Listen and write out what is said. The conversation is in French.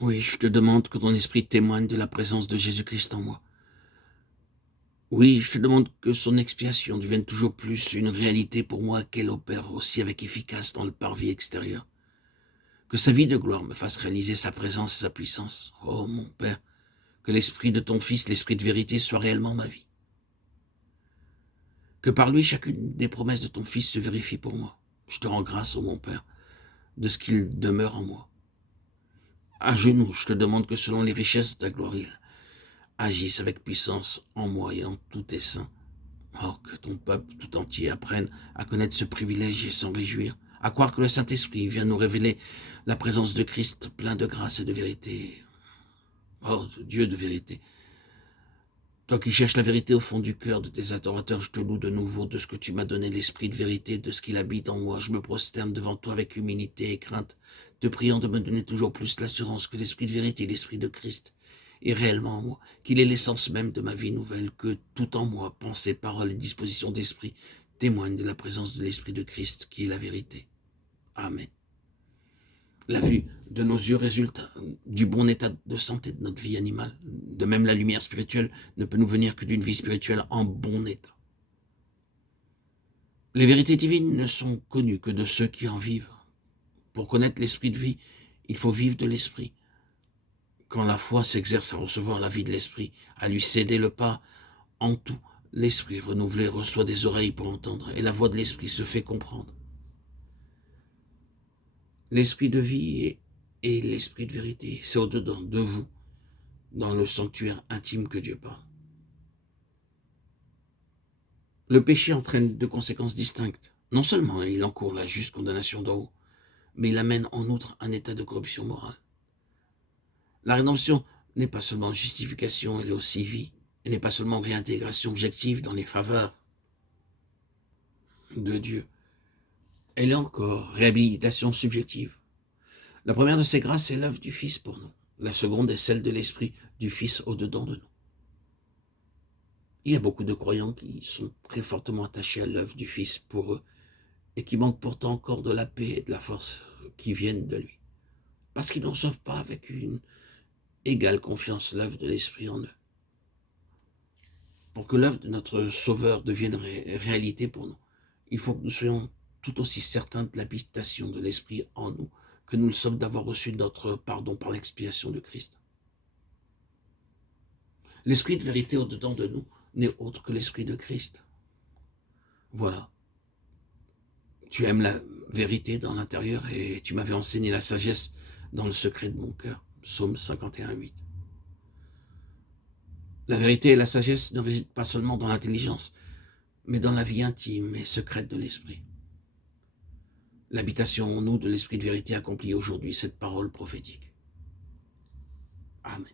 Oui, je te demande que ton esprit témoigne de la présence de Jésus-Christ en moi. Oui, je te demande que son expiation devienne toujours plus une réalité pour moi, qu'elle opère aussi avec efficace dans le parvis extérieur. Que sa vie de gloire me fasse réaliser sa présence et sa puissance. Oh mon Père, que l'esprit de ton Fils, l'esprit de vérité, soit réellement ma vie. Que par lui, chacune des promesses de ton Fils se vérifie pour moi. Je te rends grâce, oh mon Père, de ce qu'il demeure en moi. À genoux, je te demande que selon les richesses de ta gloire, il agisse avec puissance en moi et en tous tes saints. Oh, que ton peuple tout entier apprenne à connaître ce privilège et s'en réjouir, à croire que le Saint-Esprit vient nous révéler la présence de Christ plein de grâce et de vérité. Oh, Dieu de vérité, toi qui cherches la vérité au fond du cœur de tes adorateurs, je te loue de nouveau de ce que tu m'as donné, l'esprit de vérité, de ce qu'il habite en moi. Je me prosterne devant toi avec humilité et crainte, te priant de me donner toujours plus l'assurance que l'esprit de vérité, l'esprit de Christ, est réellement en moi, qu'il est l'essence même de ma vie nouvelle, que tout en moi, pensée, parole et disposition d'esprit, témoignent de la présence de l'esprit de Christ, qui est la vérité. Amen. La vue de nos yeux résulte du bon état de santé de notre vie animale. De même, la lumière spirituelle ne peut nous venir que d'une vie spirituelle en bon état. Les vérités divines ne sont connues que de ceux qui en vivent. Pour connaître l'esprit de vie, il faut vivre de l'esprit. Quand la foi s'exerce à recevoir la vie de l'esprit, à lui céder le pas en tout, l'esprit renouvelé reçoit des oreilles pour entendre et la voix de l'esprit se fait comprendre. L'esprit de vie est l'esprit de vérité. C'est au-dedans de vous, dans le sanctuaire intime que Dieu parle. Le péché entraîne deux conséquences distinctes. Non seulement il encourt la juste condamnation d'en haut, mais il amène en outre un état de corruption morale. La rédemption n'est pas seulement justification, elle est aussi vie. Elle n'est pas seulement réintégration objective dans les faveurs de Dieu. Elle est encore réhabilitation subjective. La première de ces grâces est l'œuvre du Fils pour nous. La seconde est celle de l'Esprit du Fils au-dedans de nous. Il y a beaucoup de croyants qui sont très fortement attachés à l'œuvre du Fils pour eux et qui manquent pourtant encore de la paix et de la force qui viennent de lui. Parce qu'ils n'en reçoivent pas avec une égale confiance l'œuvre de l'Esprit en eux. Pour que l'œuvre de notre Sauveur devienne réalité pour nous, il faut que nous soyons tout aussi certains de l'habitation de l'Esprit en nous que nous le sommes d'avoir reçu notre pardon par l'expiation de Christ. L'Esprit de vérité au-dedans de nous n'est autre que l'Esprit de Christ. Voilà. Tu aimes la vérité dans l'intérieur et tu m'avais enseigné la sagesse dans le secret de mon cœur. Psaume 51:8. La vérité et la sagesse ne résident pas seulement dans l'intelligence, mais dans la vie intime et secrète de l'esprit. L'habitation en nous de l'esprit de vérité accomplit aujourd'hui cette parole prophétique. Amen.